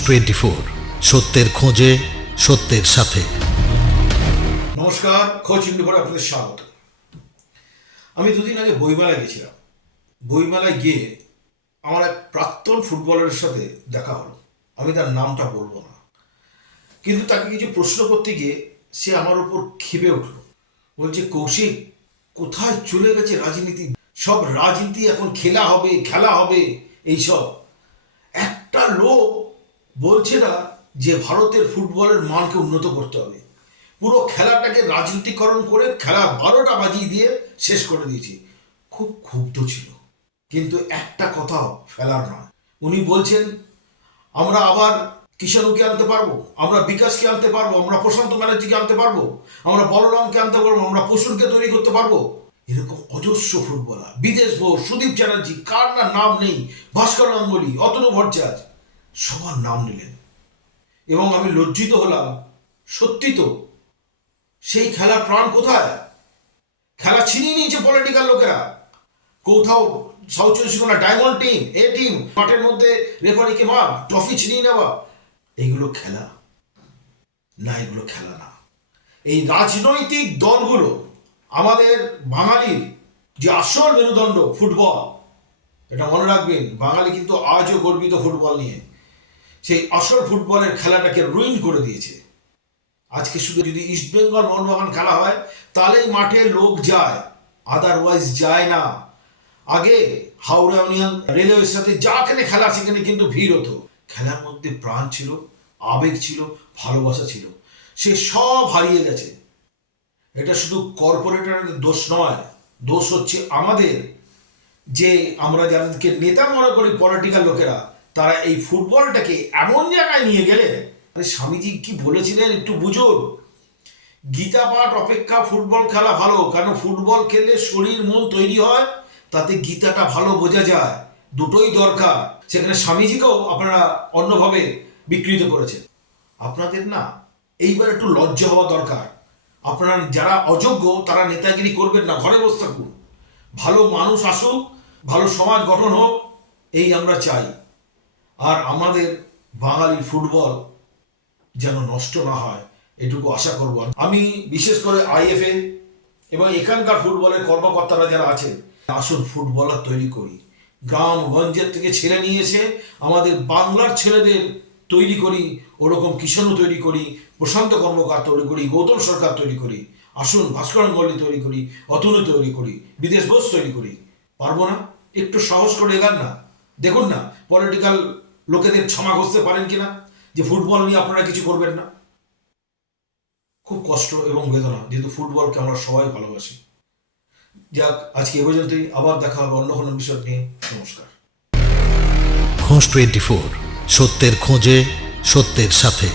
খোঁজ 24 সত্যের খোঁজে সত্যের সাথে। নমস্কার, খোঁজ 24 আপনাদের স্বাগত। আমি দুদিন আগে বইমেলায় গেছিলাম। বইমেলায় গিয়ে আমার এক প্রাক্তন ফুটবলারের সাথে দেখা হলো। আমি তার নামটা বলবো না, কিন্তু তাকে কিছু প্রশ্ন করতে গিয়ে সে আমার উপর ক্ষেপে উঠল। বলছে, কৌশিক, কোথায় চলে গেছে রাজনীতি? সব রাজনীতি এখন খেলা হবে এইসব। একটা লোক বলছে না যে ভারতের ফুটবলের মানকে উন্নত করতে হবে। পুরো খেলাটাকে রাজনীতিকরণ করে খেলা 12টা বাজিয়ে দিয়ে শেষ করে দিয়েছে। খুব ক্ষুব্ধ ছিল, কিন্তু একটা কথাও ফেলার নয়। উনি বলছেন, আমরা আবার কিষাণুকে আনতে পারবো, আমরা বিকাশকে আনতে পারবো, আমরা প্রশান্ত ব্যানার্জিকে আনতে পারবো, আমরা বলরামকে আনতে পারবো, আমরা পশুরকে তৈরি করতে পারবো। এরকম অজস্র ফুটবলার, বিদেশ বোস, সুদীপ চ্যাটার্জি, কার না নাম নেই, ভাস্কর গাঙ্গুলি, অতনু ভট্টাচার্য, সবার নাম নিলেন। এবং আমি লজ্জিত হলাম। সত্যি তো, সেই খেলার প্রাণ কোথায়? খেলা ছিনিয়ে নিয়েছে পলিটিক্যাল লোকেরা। কোথাও সাউথ চব্বিশ পরগনা ডায়মন্ড টিম, এ টিম, মাঠের মধ্যে রেফারিকে মার, ট্রফি ছিনিয়ে নেওয়া, এইগুলো খেলা না, এগুলো খেলা না। এই রাজনৈতিক দলগুলো আমাদের বাঙালির যে আসল মেরুদণ্ড ফুটবল, এটা মনে রাখবেন, বাঙালি কিন্তু আজও গর্বিত ফুটবল নিয়ে। সেই আসল ফুটবলের খেলাটাকে রুইন করে দিয়েছে। আজকে শুধু যদি ইস্টবেঙ্গল মোহনবাগান খেলা হয় তাহলেই মাঠে লোক যায়, আদারওয়াইজ যায় না। আগে হাওড়া ইউনিয়ন রেলওয়ের সাথে যাখানে খেলা সেখানে কিন্তু ভিড় হতো। খেলার মধ্যে প্রাণ ছিল, আবেগ ছিল, ভালোবাসা ছিল। সে সব হারিয়ে গেছে। এটা শুধু কর্পোরেটরের দোষ নয়, দোষ হচ্ছে আমাদের, যে আমরা যাদেরকে নেতা মনে করি পলিটিক্যাল লোকেরা, তারা এই ফুটবলটাকে এমন জায়গায় নিয়ে গেলে। স্বামীজি কি বলেছিলেন একটু বুঝুন। গীতা পাঠ অপেক্ষা ফুটবল খেলা ভালো, কারণ ফুটবল খেললে শরীর মন তৈরি হয়, তাতে গীতাটা ভালো বোঝা যায়। দুটোই দরকার। সেখানে স্বামীজিকেও আপনারা অন্যভাবে বিকৃত করেছেন। আপনাদের না এইবার একটু লজ্জা হওয়া দরকার। আপনারা যারা অযোগ্য তারা নেতাগিরি করবেন না, ঘরে বসে থাকুন। ভালো মানুষ আসুক, ভালো সমাজ গঠন হোক, এই আমরা চাই। আর আমাদের বাঙালির ফুটবল যেন নষ্ট না হয়, এটুকু আশা করব। আমি বিশেষ করে আইএফএ এবং এখানকার ফুটবলের কর্মকর্তারা যারা আছেন, আসল ফুটবলার তৈরি করি। গ্রামগঞ্জের থেকে ছেলে নিয়ে এসে আমাদের বাংলার ছেলেদের তৈরি করি। ওরকম কিষাণু তৈরি করি, প্রশান্ত কর্মকার তৈরি করি, গৌতম সরকার তৈরি করি। আসুন ভাস্কর গাঙ্গুলি তৈরি করি, অতনু তৈরি করি, বিদেশ বোস তৈরি করি। পারবো না? একটু সাহস করে এগান না। দেখুন না পলিটিক্যাল লোকেদের ক্ষমা করতে পারেন কিনা, যে ফুটবল নিয়ে আপনারা কিছু করবেন না। খুব কষ্ট এবং বেদনা, যেহেতু ফুটবলকে আমরা সবাই ভালোবাসি। যাক, আজকে এ পর্যন্তই। আবার দেখা হবে অন্য কোনো বিষয় নিয়ে। নমস্কার। খোঁজ 24 সত্যের খোঁজে সত্যের সাথে।